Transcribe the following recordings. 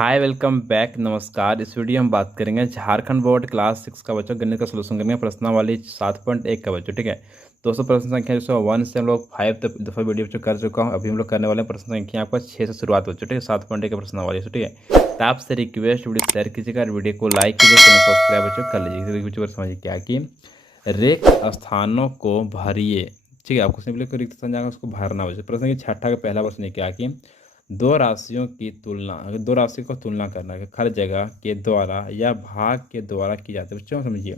Hi welcome back. नमस्कार। इस video में हम बात करेंगे झारखंड बोर्ड क्लास 6 का बच्चों गणित का सलूशन करेंगे प्रश्नावली 7.1 का बच्चों। ठीक है दोस्तों, प्रश्न संख्या जो 1 से हम लोग 5 दफ़ा वीडियो बच्चों कर चुका हूँ। अभी हम लोग करने वाले हैं प्रश्न संख्या आपका 6 से शुरुआत बच्चों। ठीक है 7.1 का प्रश्नावली। ठीक है तो आपसे रिक्वेस्ट वीडियो शेयर कीजिएगा, वीडियो को लाइक कीजिए, चैनल सब्सक्राइब बच्चों कर लीजिए। बच्चों समझिए क्या कि रिक्त स्थानों को भरिए। ठीक है, आपको सिंपली रिक्त स्थान जाएगा उसको भरना बच्चों। प्रश्न की छठा का पहला प्रश्न है क्या कि दो राशियों की तुलना, दो राशि को तुलना करना है हर जगह के द्वारा या भाग के द्वारा की जाती है बच्चों। समझिए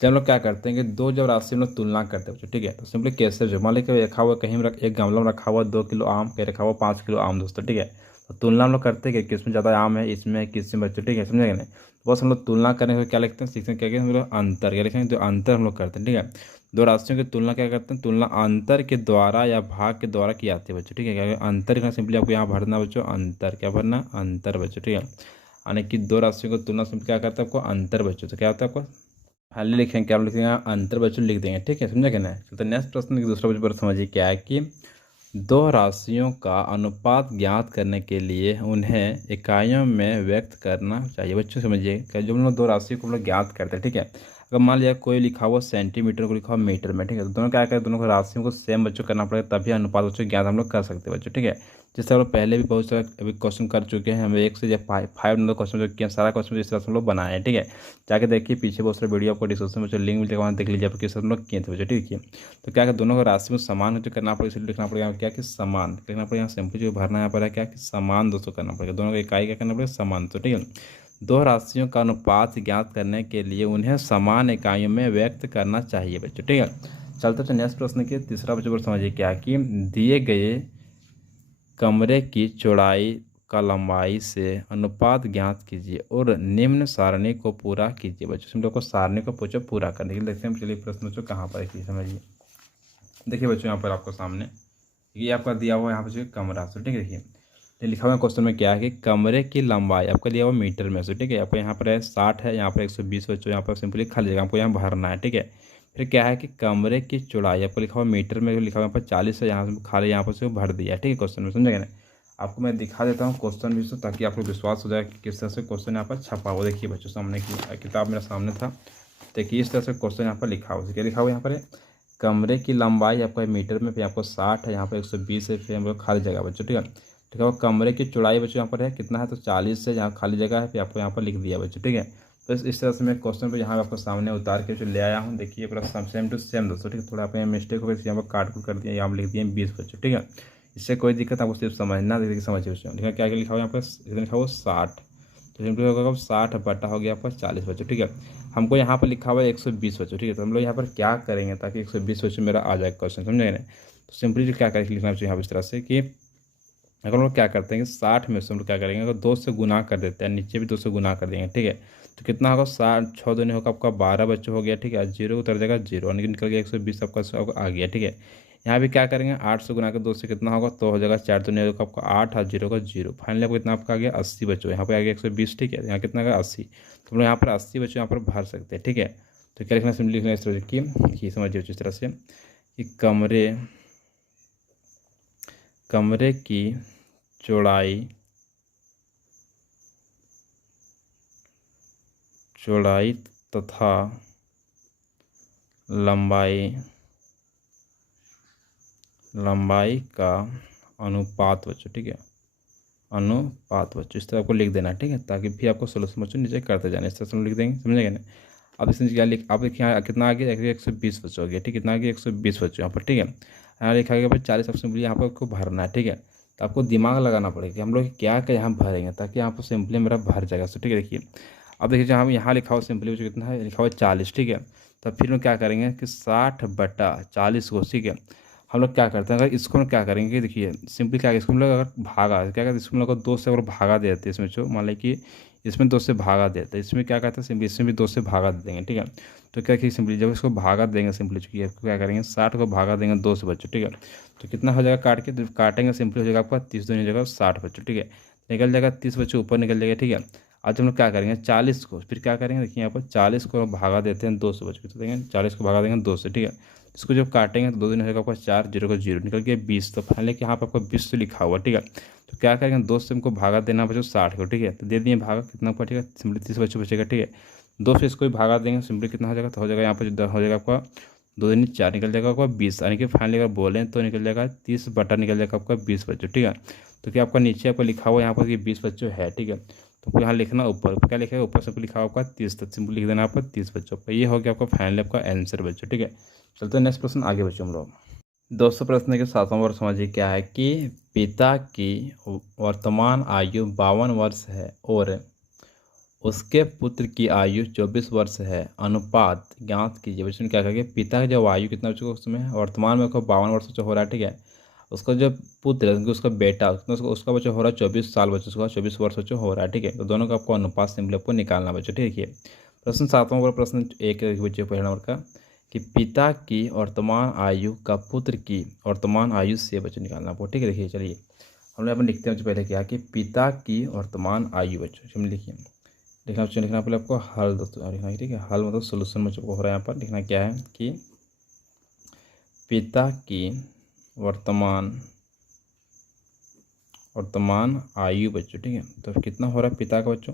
जब हम लोग क्या करते हैं कि दो जब राशि हम लोग तुलना करते हैं बच्चों। ठीक है तो सिंपली कैसे जो मान लीजिए रखा हुआ कहीं एक गमला में रखा हुआ 2 किलो आम, कहीं रखा हुआ 5 किलो आम दोस्तों। ठीक है तो तुलना हम लोग करते हैं कि किसमें ज़्यादा आम है, इसमें किसमें बच्चों। ठीक है समझेंगे नहीं, बस हम लोग तुलना करने को क्या लिखते हैं, सीखते हैं क्या हम लोग अंतर क्या लिखेंगे, जो अंतर हम लोग करते हैं। ठीक है दो राशियों की तुलना क्या करते हैं, तुलना अंतर के द्वारा या भाग के द्वारा की जाती है बच्चों। ठीक है क्या अंतर का सिंपली आपको यहाँ भरना बच्चों, अंतर क्या भरना, अंतर बच्चों। ठीक है यानी कि दो राशियों की तुलना सिंपली क्या करता है आपको, अंतर बच्चों। तो क्या होता है आपको फाइनली लिखेंगे, क्या लिखेंगे, अंतर बच्चों लिख देंगे। ठीक है समझा क्या ना। चलते नेक्स्ट प्रश्न दूसरा बच्चों पर समझिए क्या है कि दो राशियों का अनुपात ज्ञात करने के लिए उन्हें इकाइयों में व्यक्त करना चाहिए बच्चों। समझिए क्या जो हम लोग दो राशियों को हम लोग ज्ञात करते हैं। ठीक है अगर मान लिया कोई लिखा हुआ सेंटीमीटर को लिखा हुआ मीटर में। ठीक है तो दोनों क्या करें, दोनों को राशियों को सेम बच्चों करना पड़ेगा, तभी अनुपात बच्चों ज्ञात हम लोग कर सकते हैं बच्चों। ठीक है जिससे हम लोग पहले भी बहुत सारा अभी क्वेश्चन कर चुके हैं, हम 1 से जब 5 नंबर क्वेश्चन जो किया सारा क्वेश्चन इस तरह से हम लोग बनाए हैं। ठीक है जाके देखिए पीछे बहुत सारे वीडियो आपको डिस्क्रिप्शन में लिंक मिलेगा, वहाँ देख लीजिए आप किस हम लोग किए थे बच्चों। ठीक है तो क्या दोनों को राशि में समान जो करना पड़ेगा, इसलिए लिखना पड़ेगा क्या कि समान लिखना पड़ेगा। सिंपल जो भरना यहाँ पर है क्या कि समान दोस्तों करना पड़ेगा, दोनों का इकाई क्या करना पड़ेगा, समान। तो ठीक है दो राशियों का अनुपात ज्ञात करने के लिए उन्हें समान इकाइयों में व्यक्त करना चाहिए बच्चों। ठीक है चलते तो नेक्स्ट प्रश्न की तीसरा बच्चों पर समझिए क्या कि दिए गए कमरे की चौड़ाई का लंबाई से अनुपात ज्ञात कीजिए और निम्न सारणी को पूरा कीजिए बच्चों। हम लोग को सारणी को पूछो पूरा करने के लिए देखते हैं। चलिए प्रश्न बच्चों कहाँ पर है समझिए। देखिए बच्चों यहाँ पर आपको सामने ये आपका दिया हुआ यहाँ पर कमरा। तो ठीक है देखिए ये लिखा हुआ क्वेश्चन में क्या है कि कमरे की लंबाई आपका दिया हुआ मीटर में से। ठीक है आपको यहाँ पर है 60 है, यहाँ पर 120 बच्चों, यहाँ पर सिंपली खाली जगह आपको यहाँ भरना है। ठीक है फिर क्या है कि कमरे की चौड़ाई आपको लिखा हुआ मीटर में, लिखा हुआ यहाँ पर 40 है, यहाँ से खाली यहाँ पर से भर दिया है। ठीक है क्वेश्चन में समझेंगे ना। आपको मैं दिखा देता हूँ क्वेश्चन भी तो, ताकि आपको विश्वास हो जाए कि किस तरह से क्वेश्चन यहाँ पर छपा हुआ। देखिए बच्चों सामने की किताब मेरे सामने था, देखिए इस तरह से क्वेश्चन यहाँ पर लिखा हुआ। क्या लिखा हुआ यहाँ पर, कमरे की लंबाई आपका मीटर में, फिर आपको 60 है, यहाँ पर 120 है, फिर हम लोग खाली जगह बच्चों। ठीक है ठीक है कमरे की चौड़ाई बच्चों यहाँ पर है कितना है, तो 40 है, यहाँ खाली जगह है, फिर आपको यहाँ पर लिख दिया बच्चों। ठीक है तो इस तरह से मैं क्वेश्चन पर यहाँ आपको सामने उतार के जो ले आया हूँ। देखिए पूरा सेम टू सेम दोस्तों। ठीक है थोड़ा आप मिस्टेक हो गई, यहाँ पर काट कर दिया, यहाँ पर लिख दिए 20 बच्चों। ठीक है इससे कोई दिक्कत आपको सिर्फ समझना, देखिए समझिए बच्चों। ठीक है क्या लिखा हुआ यहाँ पर, लिखा हुआ 60, तो सिंपली होगा 60 बटा हो गया आपका 40 बच्चों। ठीक है हमको यहाँ पर लिखा हुआ है 120 बच्चों। ठीक है तो हम लोग यहाँ पर क्या करेंगे ताकि 120 बच्चों मेरा आ जाए क्वेश्चन, समझेंगे ना। तो सिंपली क्या करेंगे लिखना चाहिए यहाँ पर इस तरह से कि अगर हम लोग क्या करते हैं कि 60 में से हम लोग क्या करेंगे, अगर 2 से गुना कर देते हैं, नीचे भी 2 से गुना कर देंगे। ठीक है तो कितना होगा, 60 6 दूनी होगा आपका 12 बच्चों हो गया। ठीक है जीरो उतर जाएगा, जीरो निकल गया, 120 आपका आ गया। ठीक है यहाँ भी क्या करेंगे, 8 से गुना कर 2 से कितना होगा, तो हो जाएगा 4 दूनी होगा आपका 8 और जीरो का जीरो, फाइनली आपको कितना आपका आ गया 80 बच्चों। यहाँ पे आ गया 120। ठीक है यहाँ कितना आ गया 80, तो हम लोग यहाँ पर 80 बच्चों यहाँ पर भर सकते हैं। ठीक है तो क्या लिखना, सिंपली लिखना इस तरह की समझिए इस तरह से कि कमरे की चौड़ाई तथा लंबाई का अनुपात बच्चों। ठीक है अनुपात बच्चों इस तरह आपको लिख देना है। ठीक है ताकि फिर आपको सोल्यूशन बच्चों नीचे करते जाना, इस तरह से लिख देंगे, समझेंगे ना। अब इसमें क्या लिख, आप देखिए यहाँ कितना आ गया, 120 बच्चों हो गया। ठीक कितना आ गया 120 बच्चों यहाँ पर। ठीक है यहाँ लिखा गया भाई 40 ऑप्शन यहाँ पर आपको भरना है। ठीक है तो आपको दिमाग लगाना पड़ेगा कि हम लोग क्या यहाँ भरेंगे ताकि यहाँ पर सिंपली मेरा भर जाएगा। ठीक है देखिए अब देखिए जहाँ यहाँ लिखा हुआ सिंपली बच्चों कितना है, लिखा हुआ 40। ठीक है तब फिर हम क्या करेंगे कि 60 बटा 40 को, ठीक है हम लोग क्या करते हैं, अगर इसको क्या करेंगे, देखिए सिंपली क्या इसको हम लोग अगर भागा क्या करते हैं, इसको हम लोग 2 से अगर भागा दे देते हैं इसमें, जो मान लें कि इसमें 2 से भागा देते हैं, इसमें क्या करते हैं सिंपली इसमें भी 2 से भागा दे देंगे। ठीक है तो क्या कि सिंपली जब इसको भागा देंगे सिंपली चूँकि इसको क्या करेंगे 60 को भागा देंगे 2 से बच्चों। ठीक है तो कितना हो जाएगा काट के, तो काटेंगे सिंपली हो जाएगा आपका 30 हो जाएगा 60 बच्चों। ठीक है निकल जाएगा 30 बच्चों ऊपर निकल जाएगा। ठीक है आज हम लोग क्या करेंगे 40 को, फिर क्या करेंगे देखिए यहाँ पर 40 को भागा देते हैं 2 से बच्चों, तो देंगे 40 को भागा देंगे 2 से। ठीक है इसको जब काटेंगे तो 2 दिन हो जाएगा आपका 4, 0 का 0 निकल गया 20। तो फाइनली कि यहाँ पर आपको 20 तो लिखा हुआ, ठीक है। तो क्या करेंगे, 2 से हमको भागा देना बच्चों 60 को, ठीक है। तो दे दिए भागा, कितना आपका, ठीक है, सिंपली 30 बच्चों बचेगा, ठीक है। 2 से इसको भी भागा देंगे, सिंपली कितना हो जाएगा, तो हो जाएगा यहाँ पर हो जाएगा आपका 2 दिन 4 निकल जाएगा आपका 20, यानी कि फाइनली अगर बोलें तो निकल जाएगा 30 बटा निकल जाएगा आपका 20 बच्चों, ठीक है। तो क्या आपका नीचे आपको लिखा हुआ यहाँ पर कि 20 बच्चों है, ठीक है। तो यहाँ लिखना ऊपर क्या लिखेगा, ऊपर से लिखा हुआ आपका 30, तो सिंपल लिख देना आपका 30 बच्चों पर। ये हो गया आपका फाइनली आपका आंसर बच्चों, ठीक है। चलते हैं नेक्स्ट प्रश्न आगे बच्चों हम लोग। दोस्तों प्रश्न के 7वां वर्ष समझिए क्या है कि पिता की वर्तमान आयु 52 वर्ष है और उसके पुत्र की आयु 24 वर्ष है, अनुपात ज्ञात कीजिए। बच्चों क्या करेंगे, पिता की जब आयु कितना बच्चों को उसमें वर्तमान में उसको 52 वर्ष बच्चों हो रहा है, ठीक है। उसका जो पुत्र है उसका बेटा उसका बच्चा हो रहा है 24 साल बच्चों, उसका 24 वर्ष बच्चों हो रहा है, ठीक है। तो दोनों का आपको अनुपात सिंपल आपको निकालना बच्चों, ठीक है। प्रश्न 7वां पर प्रश्न एक बच्चे पहला नंबर का कि पिता की वर्तमान आयु का पुत्र की वर्तमान आयु से बच्चों निकालना आपको, ठीक है। देखिए चलिए हम लोग अपन लिखते हैं बच्चों, पहले क्या कि पिता की वर्तमान आयु बच्चों लिखिए, लिखना पहले आपको हल दोस्तों लिखना है, ठीक है। हल मतलब सोल्यूशन बच्चों को हो रहा है, यहाँ पर लिखना क्या है कि पिता की वर्तमान आयु बच्चों, ठीक है। तो कितना हो रहा है पिता का बच्चों,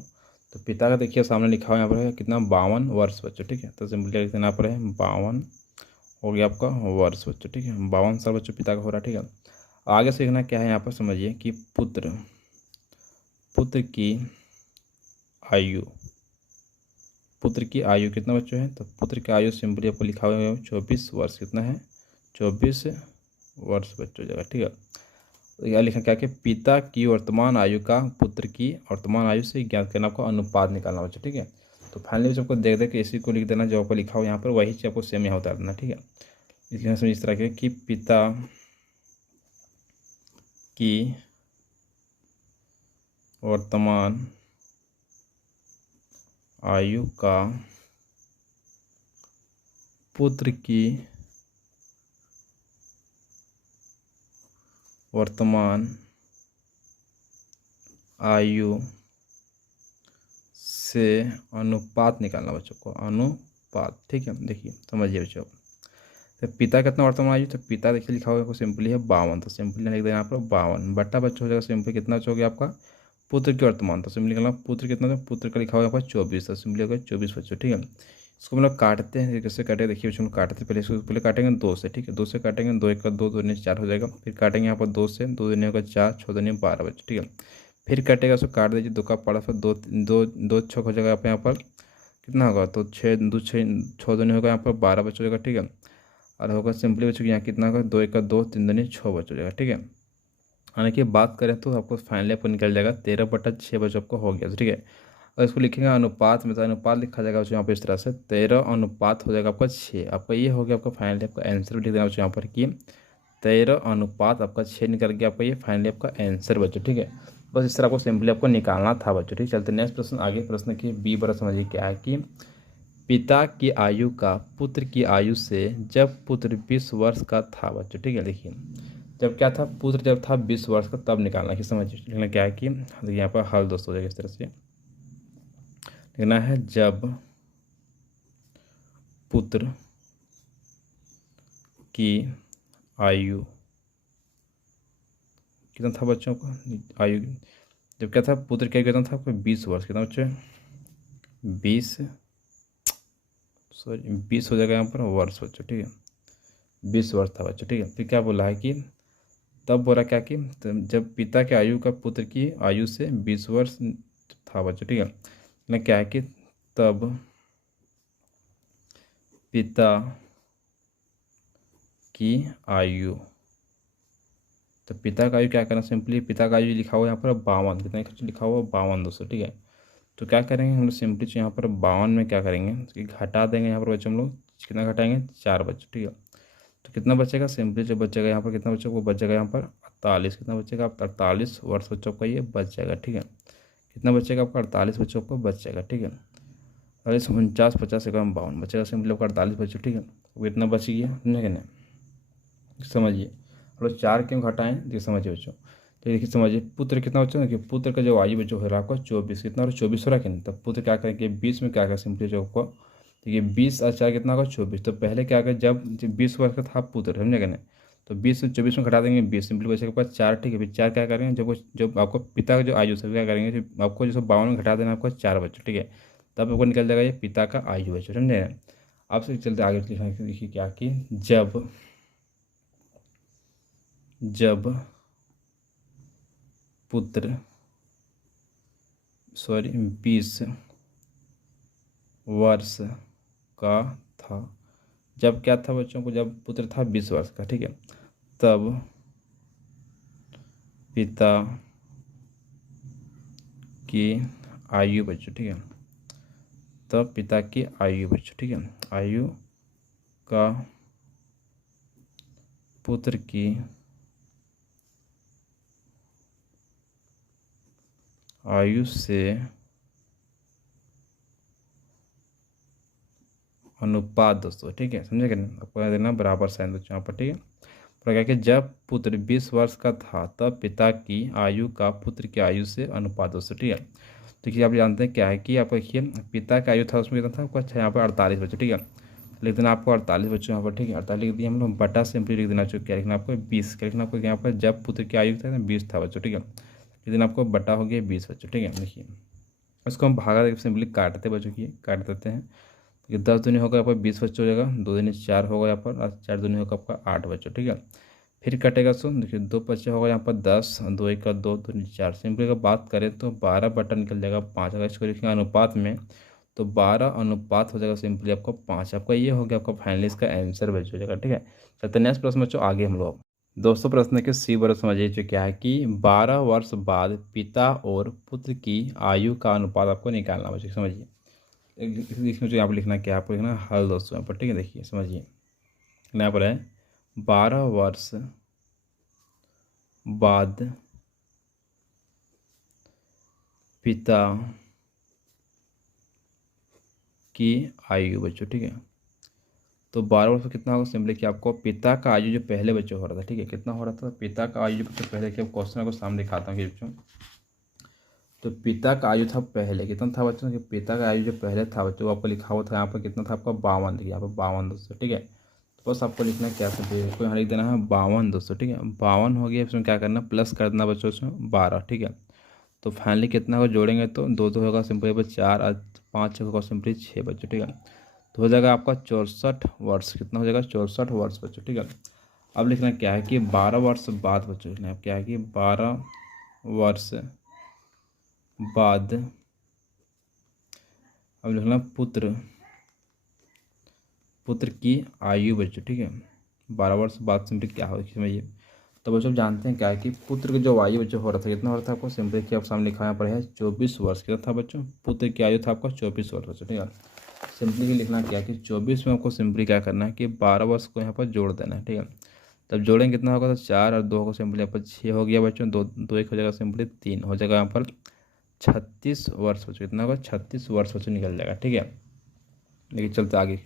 तो पिता का देखिए सामने लिखा हुआ यहाँ पर है कितना 52 वर्ष बच्चों, ठीक है। तो सिंपली लिख देना पर है 52 हो गया आपका वर्ष बच्चों, ठीक है। 52 साल बच्चों पिता का हो रहा है, ठीक है। आगे से लिखना क्या है यहाँ पर समझिए कि पुत्र की आयु कितना बच्चों है, तो पुत्र की आयु सिंपली आपको लिखा हुआ है 24 वर्ष, कितना है 24 वर्ष बच्चों जगह, ठीक है। तो यह लिखा क्या कि पिता की वर्तमान आयु का पुत्र की वर्तमान आयु से ज्ञात करना, आपको अनुपात निकालना बच्चों, ठीक है। तो फाइनली सबको देख के इसी को लिख देना जो आपको लिखा हुआ यहाँ पर, वही चीज़ आपको सेम यहाँ उतार देना, ठीक है। इसलिए समझ इस तरह के कि पिता की वर्तमान आयु का पुत्र की वर्तमान आयु से अनुपात निकालना बच्चों को, अनुपात, ठीक है। देखिए समझिए बच्चों, तो पिता कितना वर्तमान आयु, तो पिता देखिए लिखा हुआ सिंपली है 52, तो सिंपली लिख देना यहाँ पर 52 बट्टा बच्चों हो जाएगा सिंपली कितना बच्चा हो गया आपका पुत्र की वर्तमान, तो सिंपली निकलना पुत्र कितना, तो पुत्र का लिखा हुआ है 24, तो सिंपली होगा 24 बच्चों, ठीक है। इसको मतलब काटते हैं, कैसे काटे देखिए बच्चों, काटते पहले इसको पहले काटेंगे 2 से, ठीक है। 2 से काटेंगे, 2 1 का 2, 2 4 हो जाएगा। फिर काटेंगे यहाँ पर 2 से, 2 दूनी होगा 4, 6 दूनी 12 बच्चों, ठीक है। फिर कटेगा उसको काट दीजिए, 2 का पारा फिर 2 2 2 6 हो जाएगा यहाँ पर कितना होगा, तो 6 2 6 दूनी होगा यहाँ पर 12 बच्चों हो जाएगा, ठीक है। और होगा सिंपली बच्चों यहाँ कितना होगा 2 1 का 2, 3 दूनी 6 बच्चों हो जाएगा, ठीक है। यानी कि बात करें तो आपको फाइनली आपको निकल जाएगा 13/6 बच्चों आपको हो गया, ठीक है। और इसको लिखेंगे अनुपात में, तो अनुपात लिखा जाएगा यहाँ पर इस तरह से 13 अनुपात हो जाएगा आपका 6, आपका ये हो गया आपका फाइनली आपका आंसर भी लिख देना यहाँ पर कि 13 अनुपात आपका 6 निकल गया आपका, ये फाइनली आपका आंसर बच्चों, ठीक है। बस इस तरह आपको सिंपली आपको निकालना था बच्चों, ठीक। चलते नेक्स्ट प्रश्न आगे, प्रश्न की बी बड़ा समझिए क्या है कि पिता की आयु का पुत्र की आयु से जब पुत्र 20 वर्ष का था बच्चों, ठीक है। देखिए जब क्या था, पुत्र जब था 20 वर्ष का तब निकालना है, समझिए लिखना क्या है कि यहाँ पर हल दोस्तों हो जाएगा इस तरह से लिखना है, जब पुत्र की आयु कितना था बच्चों को, आयु जब क्या था पुत्र क्या कितना था आपको 20 वर्ष, कितना बच्चों 20 हो जाएगा यहाँ पर वर्ष बच्चों, ठीक है। 20 वर्ष था बच्चों, ठीक है। फिर क्या बोला है कि तब बोला क्या कि जब पिता के आयु का पुत्र की आयु से 20 वर्ष था बच्चों, ठीक है ना। क्या है कि तब पिता की आयु, तो पिता का आयु क्या करना, सिंपली पिता का आयु लिखा हुआ यहाँ पर 52, कितना लिखा हुआ 52 दोस्तों, ठीक है। तो क्या करेंगे हम लोग सिंपली यहाँ पर 52 में क्या करेंगे घटा देंगे, यहाँ पर बच्चे हम लोग कितना घटाएंगे 4 बच्चों, ठीक है। तो कितना बचेगा, सिंपली जो बचेगा यहाँ पर कितना बच्चों को बचेगा यहाँ पर 48, कितना बचेगा 48 वर्ष बच्चों का ये बच जाएगा, ठीक है। कितना बचेगा आपका 48 बच्चों को बच जाएगा, ठीक है। 48 49 50 51 52 बचेगा सिंपली आपका 48 बच्चों, ठीक है। वो इतना बच गया, नहीं समझिए। और 4 क्यों घटाएं, देखिए समझिए बच्चों, तो देखिए समझिए पुत्र कितना बच्चों, देखिए पुत्र का जो आयु बच्चों हो रहा है आपका 24, कितना हो रहा है 24 हो रहा है कि नहीं। तब पुत्र क्या करेंगे 20 में क्या करें सिंपली जो आपको देखिए 20 और 4 कितना होगा 24। तो पहले क्या होगा, जब 20 वर्ष का था पुत्र, समझेगा ना, तो 20 से 24 में घटा देंगे 20, सिंपली बचेगा पास 4। ठीक है, फिर 4 क्या करेंगे, जब आपको पिता का जो आयु से क्या करेंगे, जो आपको जो 52 में घटा देना आपको 4 बच्चों। ठीक है, तब आपको निकल जाएगा ये पिता का आयु बच्चों, समझे ना। आपसे चलते आगे देखिए क्या कि जब पुत्र 20 वर्ष का था, जब क्या था बच्चों को, जब पुत्र था 20 वर्ष का। ठीक है, तब पिता की आयु बच्चों। ठीक है, तब पिता की आयु बच्चों। ठीक है, आयु का पुत्र की आयु से अनुपात दोस्तों। ठीक है, समझे कि नहीं, आपको देना बराबर साइन बच्चों यहाँ पर। ठीक है, पर क्या कि जब पुत्र 20 वर्ष का था तब पिता की आयु का पुत्र की आयु से अनुपात दोस्तों। ठीक है, तो ये आप जानते हैं क्या है कि आपको देखिए पिता का आयु था उसमें कितना था आपको, अच्छा यहाँ पर 48 बच्चों। ठीक है, लिख देना आपको 48 बच्चों यहाँ पर। ठीक है, 48 लिख दिया हम लोग, बटा सिंपली लिख देना, क्या लिखना आपको 20, क्या लिखना आपको यहाँ पर, जब पुत्र की आयु था 20 था बच्चों। ठीक है, लिख देना आपको बटा हो गया 20 बच्चों। ठीक है, देखिए उसको हम भागा सिंपली काटते बच्चों की, काट देते हैं। तो 10 दूनी होगा यहाँ पर 20 बच्चों हो जाएगा, 2 दूनी 4 होगा यहाँ पर, और 4 दूनी होगा आपका 8 बच्चों। ठीक है, फिर कटेगा सुन, देखिए 2 बच्चे होगा यहाँ पर 10, 2 1 का 2, 2 4। सिंपली अगर बात करें तो 12 बटा निकल जाएगा 5। अगर इसको लिखेंगे अनुपात में तो 12 अनुपात हो जाएगा सिंपली आपको 5। आपका ये हो गया आपका फाइनली इसका आंसर बच हो जाएगा। ठीक है, चलते नेक्स्ट प्रश्न बच्चों आगे हम लोग। दोस्तों प्रश्न के सी वर्ष समझिए जो क्या है कि 12 वर्ष बाद पिता और पुत्र की आयु का अनुपात आपको निकालना बच्चों। समझिए इसमें जो यहाँ पर लिखना क्या, आपको लिखना हल दोस्तों यहाँ पर। ठीक है, देखिए समझिए यहाँ पर है 12 वर्ष बाद पिता की आयु बच्चों। ठीक है, तो 12 वर्ष कितना होगा, सिंपली कि आपको पिता का आयु जो पहले बच्चों हो रहा था। ठीक है, कितना हो रहा था पिता का आयु जो बच्चों पहले, कि क्वेश्चन को सामने दिखाता हूँ कि बच्चों, तो पिता का आयु था पहले कितना था बच्चों, कि पिता का आयु जो पहले था बच्चों आपको लिखा हुआ था यहाँ पर कितना था आपका 52। देखिए यहाँ पर 52 दोस्तों। ठीक है, तो बस आपको लिखना क्या को यहाँ लिख देना है 52 दोस्तों। ठीक है, 52 हो गया, इसमें क्या करना प्लस कर देना बच्चों उसमें 12। ठीक है, तो फाइनली कितना को जोड़ेंगे तो 2 2 होगा सिंपली पर 4 और 5 होगा सिंपली 6 बच्चों। ठीक है, तो हो जाएगा आपका 64 वर्ष, कितना हो जाएगा 64 वर्ष बच्चों। ठीक है, अब लिखना क्या है कि 12 वर्ष बाद बच्चों, लिखना है क्या है कि 12 वर्ष बाद, अब लिखना पुत्र की आयु बच्चों। ठीक है, 12 वर्ष बाद सिंपली क्या हो समझिए। तो बच्चों जानते हैं क्या है कि पुत्र की जो आयु बच्चों हो रहा था कितना हो रहा था आपको, सिंपली कि आप सामने लिखा यहाँ पर है 24 वर्ष कितना था बच्चों, पुत्र की आयु था आपका 24 वर्ष बच्चों। ठीक है, सिंपली भी लिखना क्या है कि 24 में आपको सिंपली क्या करना है कि 12 वर्ष को यहाँ पर जोड़ देना है। ठीक है, तब जोड़ेंगे कितना होगा, तो 4 और 2 को सिंपली यहाँ पर 6 हो गया बच्चों, 2 2 1 हो जाएगा सिंपली 3 हो जाएगा यहाँ पर 36 वर्ष बच्चों। कितना होगा 36 वर्ष बच्चों निकल जाएगा। ठीक है, लेकिन चलते आगे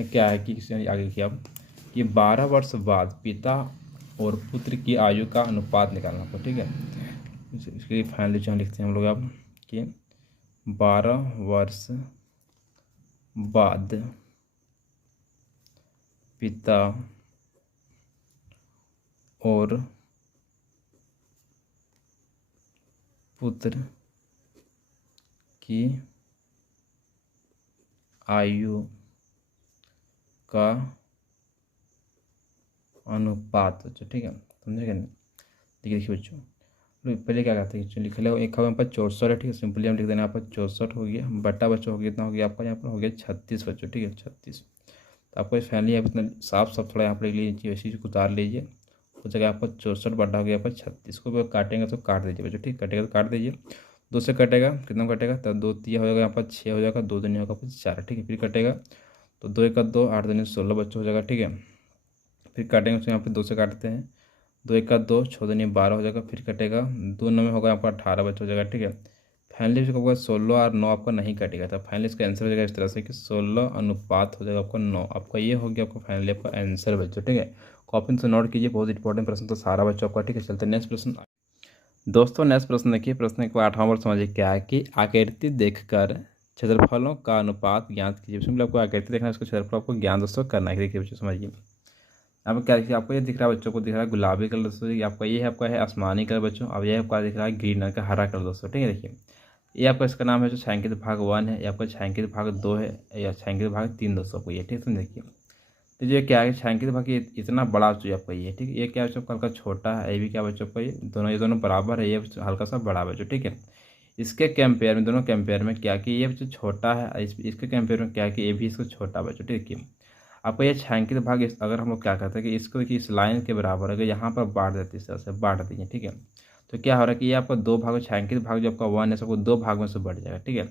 क्या है कि किसी ने आगे किया कि 12 वर्ष बाद पिता और पुत्र की आयु का अनुपात निकालना पड़ेगा। ठीक है, इसके लिए फाइनली जहाँ लिखते हैं हम लोग अब कि 12 वर्ष बाद पिता और पुत्र की आयु का अनुपात बच्चों। ठीक है, समझेगा नहीं। देखिए बच्चों पहले क्या कहते हैं, लिख लो एक यहाँ पर 64 है। ठीक है, सिंपली हम लिख देना यहाँ पर 64 हो गया, बटा बच्चों हो गया कितना हो गया आपका यहाँ पर हो गया 36 बच्चों। ठीक है, 36। तो आपको इस फैमिली इतना साफ साफ थोड़ा यहाँ पर लिख लीजिए, वैसे ही उतार लीजिए, हो जाएगा आपका 64 बटा हो गया यहाँ पर 36 को काटेंगे तो काट दीजिए बच्चों। ठीक, कटेगा तो काट दीजिए, 2 से कटेगा कितना कटेगा, तो 2 3 हो जाएगा यहाँ पर 6 हो जाएगा, 2 दूनी होगा फिर 4। ठीक है, फिर कटेगा तो 2 1 का 2, 8 दूनी 16 बच्चों हो जाएगा। ठीक है, फिर काटेंगे तो यहाँ पर 2 से काटते हैं, 2 1 का 2, 6 दूनी 12 हो जाएगा, फिर कटेगा 2 9 में होगा यहाँ पर 18 बच्चों हो जाएगा। ठीक है, फाइनली इसका होगा 16 और 9 आपका नहीं कटेगा, तो फाइनली इसका आंसर हो जाएगा इस तरह से कि 16 अनुपात हो जाएगा आपका 9। आपका ये हो गया आपका फाइनली आपका आंसर बच्चों। ठीक है, कॉपी से नोट कीजिए, बहुत इंपॉर्टेंट प्रश्न तो सारा बच्चों आपका। ठीक है, चलते नेक्स्ट प्रश्न। दोस्तों नेक्स्ट प्रश्न देखिए, प्रश्न को 8वां वर्ष समझिए क्या है कि आकृति देखकर क्षेत्रफलों का अनुपात ज्ञात कीजिए। सिंपली आपको आकृति देखना है, उसको क्षेत्रफल आपको ज्ञान दोस्तों करना है। देखिए बच्चों समझिए, अब क्या देखिए आपको ये दिख रहा है, बच्चों को दिख रहा है गुलाबी कलर दोस्तों, ये आपका ये है आपका है आसमानी कलर बच्चों। अब ये आपका दिख रहा है ग्रीन रंग का हरा कलर दोस्तों, ठीक है। देखिए ये आपका इसका नाम है जो छायांकित भाग 1 है, ये आपका छायांकित भाग 2 है, या छायांकित भाग 3 दोस्तों को ये, ठीक है। देखिए तो ये क्या है, छायांकित भाग ये इतना बड़ा बच्चों आपका ये, ठीक है। ये क्या बच्चों हल्का छोटा है, ये भी क्या बच्चों का ये दोनों बराबर है, ये हल्का सा बड़ा बच्चों, ठीक है। इसके कंपेयर में, दोनों कंपेयर में क्या कि ये बच्चों छोटा है, इसके कंपेयर में क्या कि ये भी इसको छोटा बच्चों, ठीक है। आपको ये छायांकित भाग अगर हम लोग क्या करते हैं कि इसको देखिए इस लाइन के बराबर अगर यहाँ पर बांट देते हैं, इस तरह से बांट देंगे, ठीक है। तो क्या हो रहा है कि ये आपका दो भाग छायांकित भाग जो आपका 1 है सबको दो भाग में से बढ़ जाएगा, ठीक है।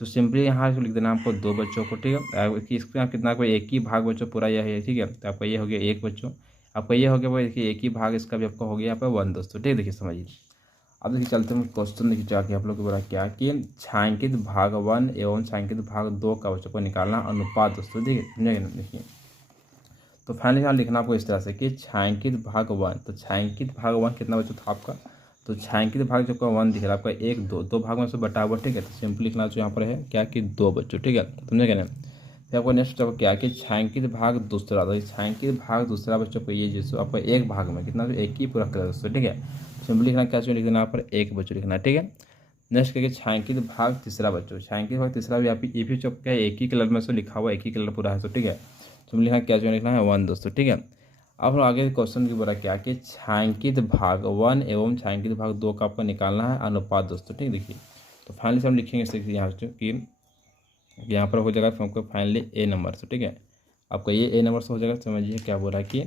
तो सिंपली यहाँ से लिख देना आपको 2 बच्चों को, ठीक है। इसका कितना कोई एक ही भाग बच्चों पूरा यह है, ठीक है। तो आपका ये हो गया 1 बच्चों, आपका ये हो गया वो देखिए एक ही भाग, इसका भी आपका हो गया यहाँ पर 1 दोस्तों, ठीक है। देखिए समझिए, अब देखिए चलते हैं क्वेश्चन देखिए जाके आप लोग को बोला क्या कि छायांकित भाग 1 एवं छायांकित भाग 2 का बच्चों को निकालना अनुपात दोस्तों, ठीक है। देखिए तो फाइनली यहाँ लिखना आपको इस तरह से कि छायांकित भाग 1, तो छायांकित भाग 1 कितना बच्चों था आपका, तो छायांकित भाग जो आपका 1 दिख रहा है आपका 1 2 दो भाग में से बटा हुआ, ठीक है। तो सिंपल लिखना जो यहाँ पर है क्या कि 2 बच्चों, ठीक है। समझे क्या नहीं। फिर आपको नेक्स्ट आपको क्या कि छायांकित भाग दूसरा, तो छायांकित भाग दूसरा बच्चों को ये जिसको आपको एक भाग में कितना तो एक ही पूरा कलर दोस्तों, ठीक है। सिंपल लिखना क्या चाहिए, लिख देना यहाँ पर 1 बच्चों लिखना, ठीक है। नेक्स्ट क्या छायांकित भाग तीसरा बच्चों, छायांकित भाग तीसरा भी आप ये भी जो क्या एक ही कलर में से लिखा हुआ, एक ही कलर पूरा है, तो ठीक है। तो लिखना क्या चाहिए, लिखना है 1 दोस्तों, ठीक है। अब हम आगे क्वेश्चन की बोला क्या कि छायांकित भाग 1 एवं छायांकित भाग 2 का आपको निकालना है अनुपात दोस्तों, ठीक है। देखिए तो फाइनली हम लिखेंगे इस यहाँ से कि यहाँ पर हो जाएगा हमको फाइनली ए नंबर से, ठीक है। आपका ये ए नंबर से हो जाएगा। समझिए क्या बोल रहा है कि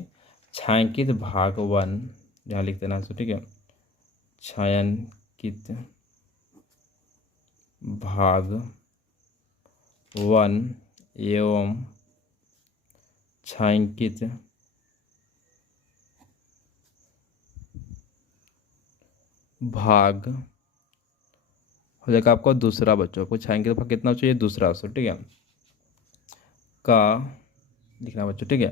छायांकित भाग 1 यहाँ लिख देना है, ठीक है। छायांकित भाग 1 एवं छायांकित भाग हो जाएगा आपको दूसरा बच्चों को, छायांकित भाग कितना चाहिए दूसरा बच्चों, ठीक है, का लिखना बच्चों, ठीक है।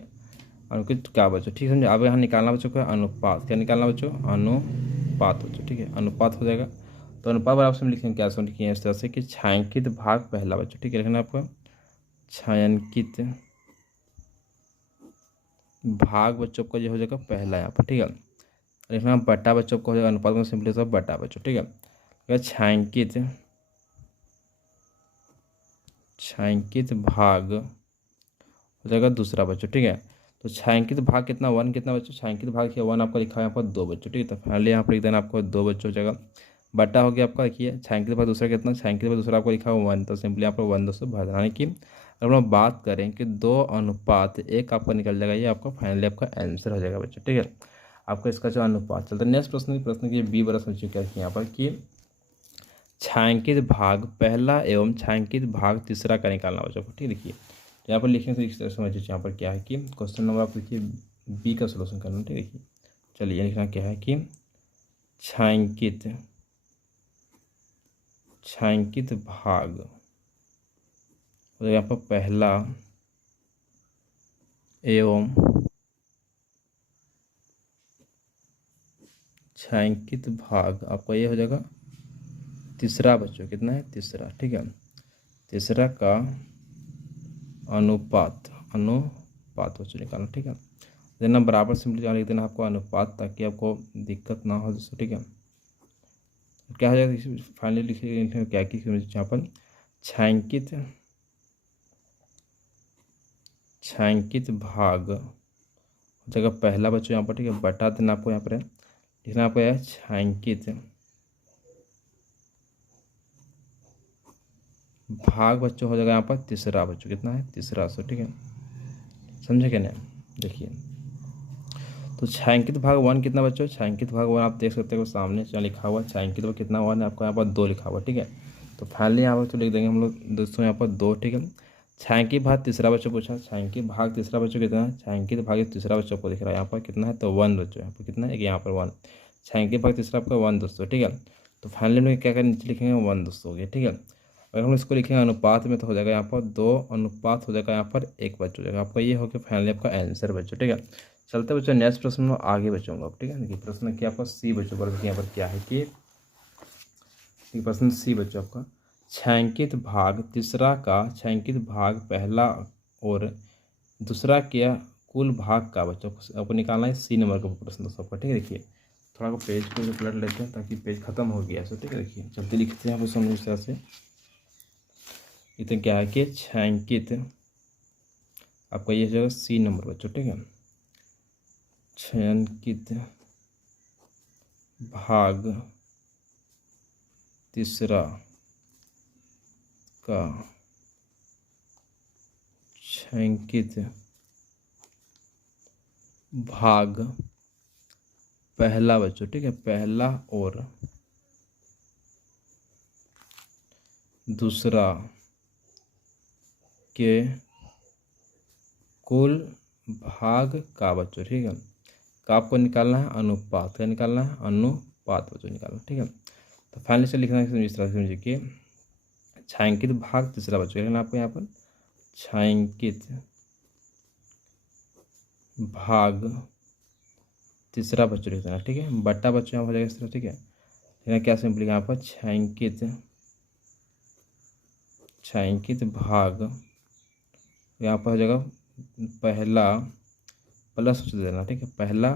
अनुचित क्या बच्चों, ठीक है समझे। अब यहाँ निकालना बच्चों का अनुपात, क्या निकालना बच्चों, अनुपात बच्चों, ठीक है। अनुपात हो जाएगा, तो अनुपात बराबर से हम लिखेंगे क्या सुन लिखिए इस तरह से कि छायांकित भाग पहला बच्चों, ठीक है। लिखना आपका छायांकित भाग बच्चों को जो हो जाएगा पहला यहाँ पर, ठीक है। लिखना बटा बच्चों को हो जाएगा, अनुपात में सिंपली सब बटा बच्चों, ठीक है। छायांकित भाग हो जाएगा दूसरा बच्चों, ठीक है। तो छायांकित भाग कितना 1 कितना बच्चों, छायांकित भाग किया 1 आपका लिखा है यहाँ पर 2 बच्चों, ठीक है। तो फाइनली यहाँ पर लिख देना आपको 2 बच्चों हो जाएगा, बटा हो गया आपका। देखिए छायांकित भाग दूसरा कितना, छायांकित भाग दूसरा आपको लिखा हुआ 1, तो सिंपली यहाँ पर 1 दोस्तों भर देना। यानी कि अगर हम बात करें कि 2:1 आपका निकल जाएगा, ये आपका फाइनली आपका आंसर हो जाएगा बच्चों, ठीक है। आपका इसका जो अनुपात चलता है। नेक्स्ट प्रश्न की बी बड़ा समझिए क्या है यहाँ पर कि छायांकित भाग पहला एवं छायांकित भाग तीसरा का निकालना बच्चों को, ठीक है। देखिए यहाँ पर लिखने से इस तरह समझिए यहाँ पर क्या है कि क्वेश्चन नंबर आप लिखिए बी का सोल्यूशन करना, ठीक है। देखिए चलिए लिखना क्या है कि छायांकित भाग तो यहाँ पर पहला एवं छायांकित भाग आपका ये हो जाएगा तीसरा बच्चों, कितना है तीसरा, ठीक है। तीसरा का अनुपात बच्चों निकालना, ठीक है। देना बराबर सिंपली लिख देना आपको अनुपात, ताकि आपको दिक्कत ना हो दोस्तों, ठीक है। क्या हो जाएगा फाइनली लिखिए क्या की यहाँ पर छायांकित भाग हो जाएगा पहला बच्चों यहाँ पर, ठीक है। बटा देना आपको यहाँ पर लिखना आपको है छायांकित भाग बच्चों हो जाएगा यहाँ पर तीसरा बच्चों, कितना है तीसरा सो, ठीक है। समझे क्या नहीं। देखिए तो छायांकित भाग 1 कितना बच्चों, छायांकित भाग 1 आप देख सकते हो सामने जो लिखा हुआ छायांकित भाग कितना 1 है आपको यहाँ पर 2 लिखा हुआ, ठीक है। तो फाइनली यहाँ पर तो लिख देंगे हम लोग दोस्तों यहाँ पर 2, ठीक है। छायांकित भाग तीसरा बच्चों पूछा, छायांकित भाग तीसरा बच्चों कितना है, छायांकित भाग तीसरा बच्चों को दिख रहा है यहाँ पर कितना है, तो 1 बच्चों यहाँ पर कितना है, यहाँ पर 1 छायांकित भाग तीसरा आपका 1 दोस्तों, ठीक है। तो फाइनली में क्या क्या नीचे लिखेंगे 1 दोस्तों हो गया, ठीक है। अगर हम इसको लिखेंगे अनुपात में तो हो जाएगा यहाँ पर 2 अनुपात हो जाएगा यहाँ पर 1 बच्चों हो जाएगा आपका, ये हो गया फाइनली आपका आंसर बच्चों, ठीक है। चलते बच्चों नेक्स्ट प्रश्न में आगे बच्चों आप, ठीक है। देखिए प्रश्न क्या आपका सी बच्चों पर यहाँ पर क्या है कि प्रश्न सी बच्चों आपका छायांकित भाग तीसरा का छायांकित भाग पहला और दूसरा के कुल भाग का बच्चों आपको निकालना है। सी नंबर का प्रश्न दोस्तों आपका, ठीक है। देखिए थोड़ा पेज को जो पलट लेते हैं ताकि पेज खत्म हो गया है, ठीक है। देखिए चलते लिखते हैं आपको समझ इस तरह से। इतने क्या है कि छायांकित आपका ये जगह सी नंबर बच्चों, ठीक है। छायांकित भाग तीसरा का छायांकित भाग पहला बच्चों, ठीक है, पहला और दूसरा के कुल भाग का बच्चों, ठीक है। का आपको निकालना है अनुपात, क्या निकालना है? अनुपात बच्चों निकालना, ठीक है। तो फाइनली से लिखना है इस तरह से समझिए कि छायांकित भाग तीसरा बच्चों लिखना आपको यहाँ पर छायांकित भाग तीसरा बच्चों लिख देना, ठीक है। बट्टा बच्चों यहाँ हो जाएगा इस तरह, ठीक है। यहाँ क्या सिंपल यहाँ पर छायांकित भाग यहाँ पर हो जाएगा पहला प्लस दे देना, ठीक है। पहला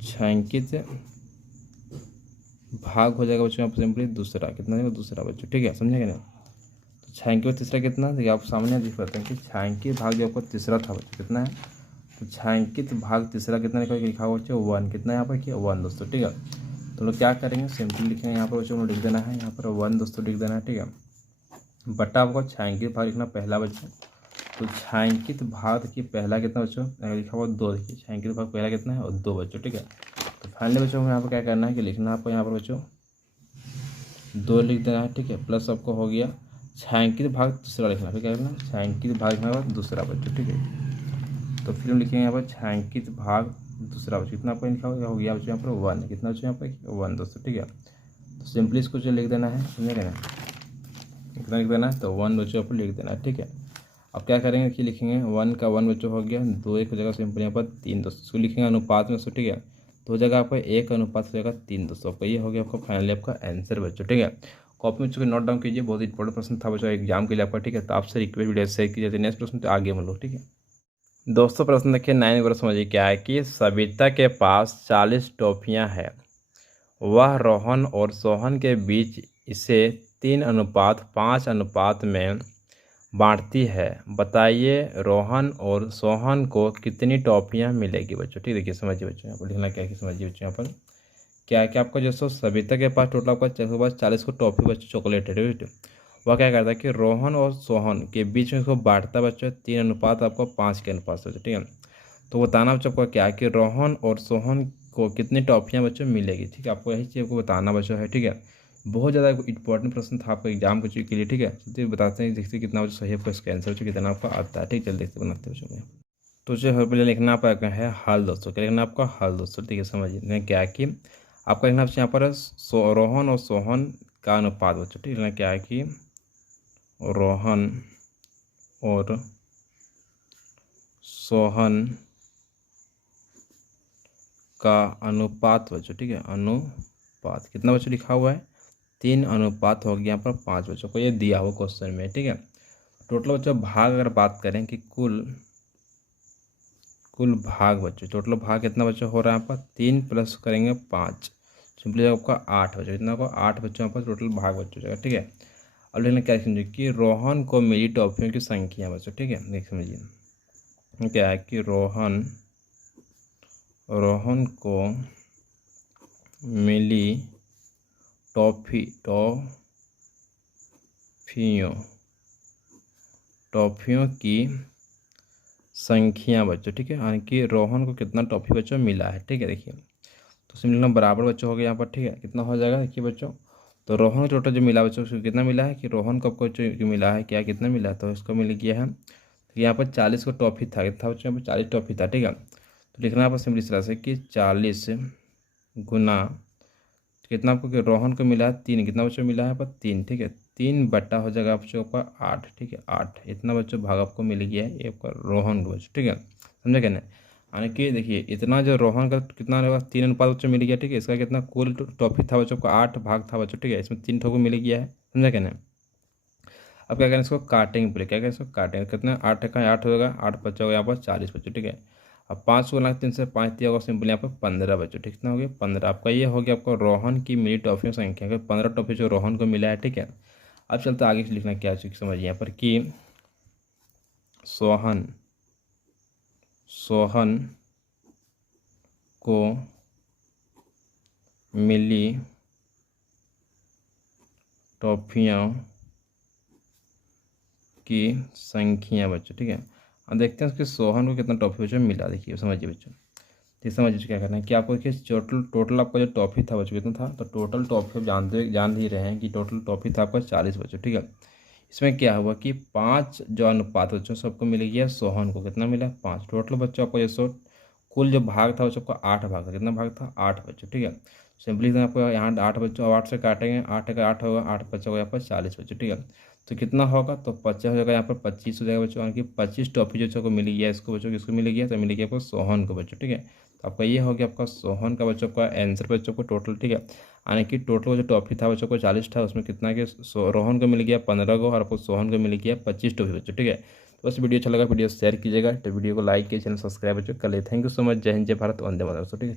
छायांकित भाग हो जाएगा बच्चों यहाँ पर सिंपली दूसरा, कितना देगा? दूसरा बच्चों, ठीक है। समझेंगे ना? तो छायांकित तीसरा कितना देखिए आप सामने देख पाते हैं कि छायांकित भाग जो आपका तीसरा था बच्चों कितना है। तो छायांकित भाग तीसरा कितना लिखा हुआ बच्चों? 1 कितना यहाँ पर किया? 1 दोस्तों, ठीक है। तो लोग क्या करेंगे सिंपली लिखेंगे यहाँ पर बच्चों लिख देना है, यहाँ पर 1 दोस्तों लिख देना है, ठीक है। बट्टा आपको छायांकित भाग लिखना पहला बच्चों। तो छायांकित भाग की पहला कितना बच्चों लिखा हुआ? 2। देखिए छायांकित भाग पहला कितना है? और 2 बच्चों, ठीक है। तो फाइनली बच्चों यहाँ पर क्या करना है कि लिखना आपको यहाँ पर बच्चों 2 लिख देना है, ठीक है। प्लस आपको हो गया छायांकित भाग दूसरा लिखना, फिर क्या लिखना? छायांकित भाग लिखना है दूसरा बच्चों, ठीक है। तो फिर हम लिखेंगे यहाँ पर छायांकित भाग दूसरा बच्चों कितना आपको लिखा हो गया बच्चों यहाँ पर 1, कितना बच्चों यहाँ पर 1 दोस्तों, ठीक है। तो सिंपली इसको जो लिख देना है, समझेगा ना? कितना लिख देना है? तो 1 बच्चों आपको लिख देना है, ठीक है। अब क्या करेंगे कि लिखेंगे 1 का 1 बच्चों हो गया, 2 एक हो जाएगा सिंपल यहाँ पर 3 दोस्तों, इसको लिखेंगे अनुपात में, ठीक है। तो हो जाएगा आपका 1 अनुपात हो जाएगा 3 दोस्तों, आपका ये हो गया आपका फाइनली आपका आंसर बच्चों, ठीक है। कॉपी में चुके नोट डाउन कीजिए, बहुत इंपॉर्टेंट प्रश्न था बच्चों एग्जाम के लिए आपका, ठीक है। तो आपसे रिक्वेस्ट वीडियो शेयर कीजिए नेक्स्ट प्रश्न तो आगे हम लोग, ठीक है। दोस्तों प्रश्न देखिए 9 वर्ष समझिए क्या है कि सविता के पास 40 टॉफियाँ हैं, वह रोहन और सोहन के बीच इसे 3:5 में बांटती है। बताइए रोहन और सोहन को कितनी टॉफियाँ मिलेगी बच्चों, ठीक है। देखिए समझिए बच्चों यहाँ पर लिखना क्या है, समझिए बच्चों यहाँ पर क्या है कि आपका जैसे सविता के पास टोटल आपका 40 को टॉफी बच्चों चॉकलेट है, ठीक है। वह क्या करता है कि रोहन और सोहन के बीच में इसको बांटता बच्चों 3:5 के अनुपात से, ठीक है। तो बताना बच्चों आपका क्या है कि रोहन और सोहन को कितनी टॉफियाँ बच्चों मिलेगी, ठीक है। आपको यही चीज़ आपको बताना बच्चों है, ठीक है। बहुत ज़्यादा इंपॉर्टेंट प्रश्न था आपका एग्जाम के लिए, ठीक है। चलिए बताते हैं, देखते कितना बच्चों सही आपका इसका आंसर बच्चों कितना आपका आता है, ठीक है। चल देखते बनाते बच्चों में। तो जो पहले लिखना आपका है हल दोस्तों, क्या लिखना आपका हल दोस्तों, ठीक है। समझिए क्या है कि आपका लिखना यहाँ पर रोहन और सोहन का अनुपात बच्चों, ठीक है। क्या है कि रोहन और सोहन का अनुपात बच्चों, ठीक है। अनुपात कितना बच्चों लिखा हुआ है? 3:5 हो गया यहाँ पर 5 बच्चों को ये दिया हुआ क्वेश्चन में, ठीक है। टोटल बच्चों भाग अगर बात करें कि कुल भाग बच्चों, टोटल भाग कितना बच्चों हो रहा है यहाँ पर? 3 प्लस करेंगे 5 सिंपली आपका 8 बच्चों, इतना को 8 बच्चों यहाँ पर टोटल भाग बच्चों जाएगा, ठीक है। अब लेकिन क्या समझिए कि रोहन को मिली टॉफियों की संख्या बच्चों, ठीक है। देख समझिए क्या है कि रोहन को मिली टॉफियों की संख्या बच्चों, ठीक है। यानी कि रोहन को कितना टॉफी बच्चों मिला है, ठीक है। देखिए तो सिंपल बराबर बच्चों हो गया यहाँ पर, ठीक है। कितना हो जाएगा देखिए बच्चों, तो रोहन को टोटल जो मिला बच्चों उसको कितना मिला है कि रोहन को आपको जो मिला है क्या कितना मिला है, तो इसको मिल गया है। तो यहाँ पर 40 को टॉफी था, कितना बच्चों यहाँ पर 40 टॉफी था, ठीक है। तो लिखना है आपको सिंपल इस तरह से कि 40 गुना कितना आपको कि रोहन को मिला है 3, कितना बच्चों मिला है यहाँ पर 3, ठीक है। 3 बट्टा हो जाएगा बच्चों का 8, ठीक है। 8 इतना बच्चों भाग आपको मिल गया है ये आपका रोहन को बच्चों, ठीक है। समझे क्या नहीं? यानी कि देखिए इतना जो रोहन का कितना रहेगा 3 अनुपात बच्चों मिल गया, ठीक है। इसका कितना कुल टॉफी था बच्चों को 8 भाग था बच्चों, ठीक है। इसमें 3 ठोको मिल गया है, समझा क्या ना। अब क्या करें, इसको काटेंगे पहले, क्या करें इसको काटेंगे, कितना 8 का 8 होगा, 8 बच्चा होगा यहाँ पर 40 बच्चों, ठीक है। अब 5 को गुना 3 से 5 दिया होगा सिंपल यहाँ पर 15 बच्चों, ठीक, कितना हो गया 15। आपका ये हो गया आपको रोहन की मिली टॉफियों संख्या, अगर 15 टॉफी जो रोहन को मिला है, ठीक है। अब चलते आगे से लिखना क्या चीज़ समझिए यहाँ पर कि सोहन सोहन को मिली टॉफियों की संख्या बच्चों, ठीक है। अब देखते हैं उसके सोहन को कितना टॉफी बच्चों मिला, देखिए समझिए बच्चों। ठीक समझिए क्या करना है कि आपको देखिए टोटल आपका जो टॉफी था बच्चों कितना था, तो टोटल टॉफी आप जान ही रहे हैं कि टोटल टॉफी था आपका 40 बच्चों, ठीक है। इसमें क्या हुआ कि 5 जो अनुपात बच्चों सबको मिल गया, सोहन को कितना मिला 5। टोटल बच्चों आपको जैसे कुल जो भाग था बच्चों को 8 भाग था, कितना भाग था 8 बच्चों, ठीक है। सिंपली आपको यहाँ 8 बच्चों 8 से काटेंगे, 8 का 8 होगा, 8 बच्चा होगा यहाँ पर 40 बच्चों, ठीक है। तो कितना होगा, तो 50 हो जाएगा यहाँ पर 25 हो जाएगा बच्चों, यानी कि 25 टॉफी जो को मिल गया इसको बच्चों, किसको मिल गया, तो मिल गया आपको सोहन को बच्चों, ठीक है। तो आपका ये हो गया आपका सोहन का बच्चों का आंसर बच्चों को टोटल, ठीक है। यानी कि टोटल जो टॉफी था बच्चों को 40 था, उसमें कितना के रोहन को मिल गया 15 को, और आपको सोहन को मिल गया 25 टॉफी बच्चों, ठीक है। तो बस वीडियो अच्छा लगा वीडियो शेयर कीजिएगा, तो वीडियो को लाइक कीजिए, चैनल सब्सक्राइब बच्चों कर ले। थैंक यू सो मच, जय हिंद जय भारत, वंदे मातरम, ठीक है।